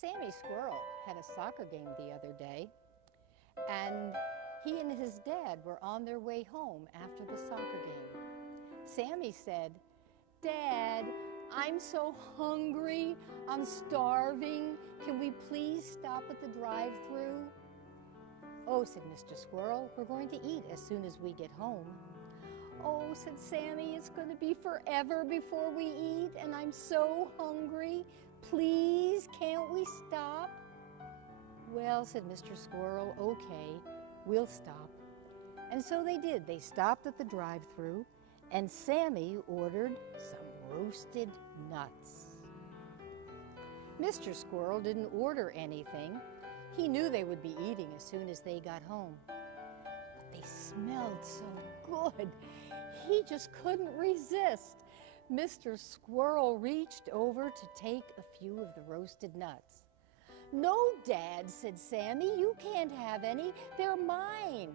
Sammy Squirrel had a soccer game the other day, and he and his dad were on their way home after the soccer game. Sammy said, "Dad, I'm so hungry, I'm starving. Can we please stop at the drive-thru?" "Oh," said Mr. Squirrel, "we're going to eat as soon as we get home." "Oh," said Sammy, "it's going to be forever before we eat, and I'm so hungry. Please, can't we stop?" "Well," said Mr. Squirrel, "okay, we'll stop." And so they did. They stopped at the drive-thru, and Sammy ordered some roasted nuts. Mr. Squirrel didn't order anything. He knew they would be eating as soon as they got home. But they smelled so good, he just couldn't resist. Mr. Squirrel reached over to take a few of the roasted nuts. "No, Dad," said Sammy, "you can't have any. They're mine."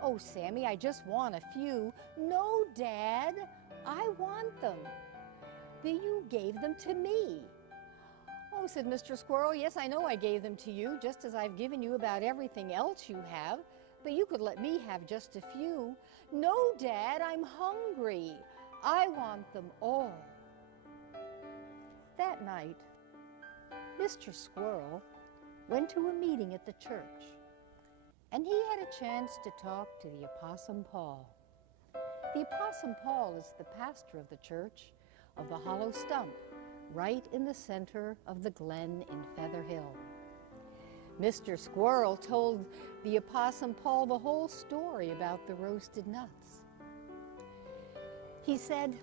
"Oh, Sammy, I just want a few." "No, Dad, I want them. You gave them to me." "Oh," said Mr. Squirrel, "yes, I know I gave them to you, just as I've given you about everything else you have, but you could let me have just a few." "No, Dad, I'm hungry. I want them all." That night, Mr. Squirrel went to a meeting at the church, and he had a chance to talk to the Opossum Paul. The Opossum Paul is the pastor of the church of the Hollow Stump, right in the center of the glen in Feather Hill. Mr. Squirrel told the Opossum Paul the whole story about the roasted nuts. He said,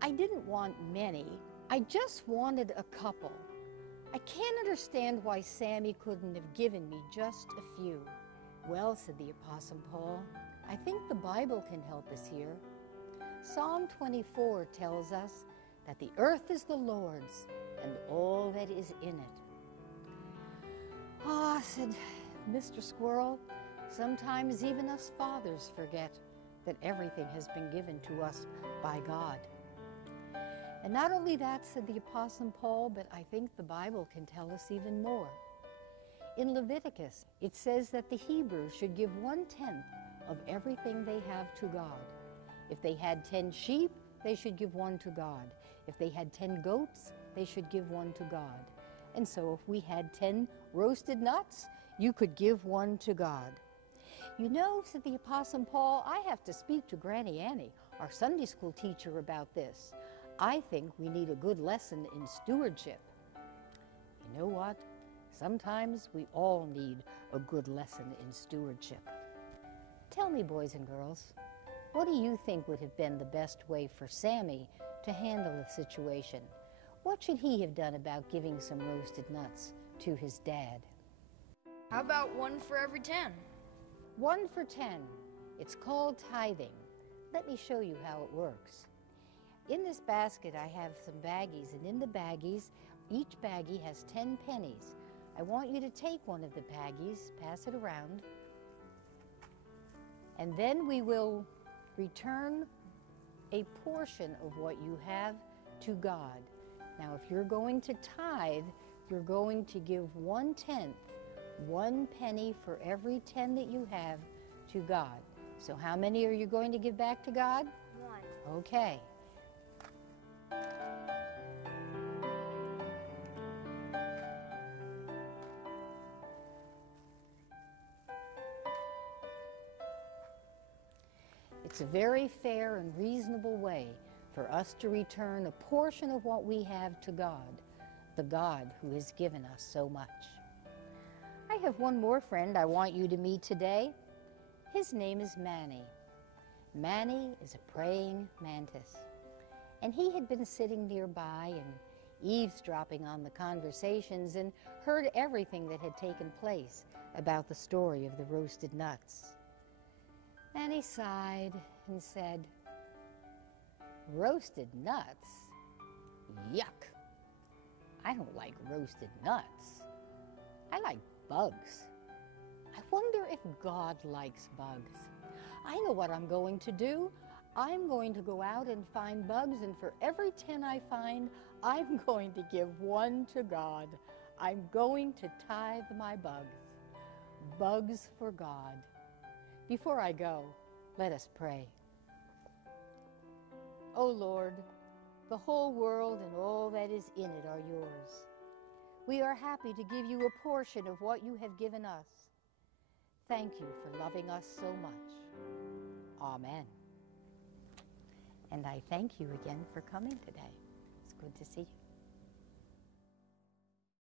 "I didn't want many. I just wanted a couple. I can't understand why Sammy couldn't have given me just a few." "Well," said the Opossum Paul, "I think the Bible can help us here. Psalm 24 tells us that the earth is the Lord's and all that is in it." "Ah," said Mr. Squirrel, "sometimes even us fathers forget that everything has been given to us by God." "And not only that," said the Opossum Paul, "but I think the Bible can tell us even more. In Leviticus, it says that the Hebrews should give 1/10 of everything they have to God. If they had 10 sheep, they should give one to God. If they had 10 goats, they should give one to God. And so if we had 10 roasted nuts, you could give one to God." "You know," said the Opossum Paul, "I have to speak to Granny Annie, our Sunday school teacher, about this. I think we need a good lesson in stewardship." You know what? Sometimes we all need a good lesson in stewardship. Tell me, boys and girls, what do you think would have been the best way for Sammy to handle the situation? What should he have done about giving some roasted nuts to his dad? How about 1 for every 10? 1 for 10. It's called tithing. Let me show you how it works. In this basket I have some baggies, and in the baggies, each baggie has 10 pennies. I want you to take one of the baggies, pass it around, and then we will return a portion of what you have to God. Now, if you're going to tithe, you're going to give 1/10, 1 penny for every 10 that you have to God. So how many are you going to give back to God? 1. Okay. It's a very fair and reasonable way for us to return a portion of what we have to God, the God who has given us so much. I have one more friend I want you to meet today. His name is Manny. Manny is a praying mantis, and he had been sitting nearby and eavesdropping on the conversations and heard everything that had taken place about the story of the roasted nuts. Manny sighed and said, "Roasted nuts? Yuck! I don't like roasted nuts. I like bugs. I wonder if God likes bugs. I know what I'm going to do. I'm going to go out and find bugs, and for every 10 I find, I'm going to give one to God. I'm going to tithe my bugs. Bugs for God. Before I go, let us pray. O Lord, the whole world and all that is in it are yours. We are happy to give you a portion of what you have given us. Thank you for loving us so much. Amen. And I thank you again for coming today. It's good to see you.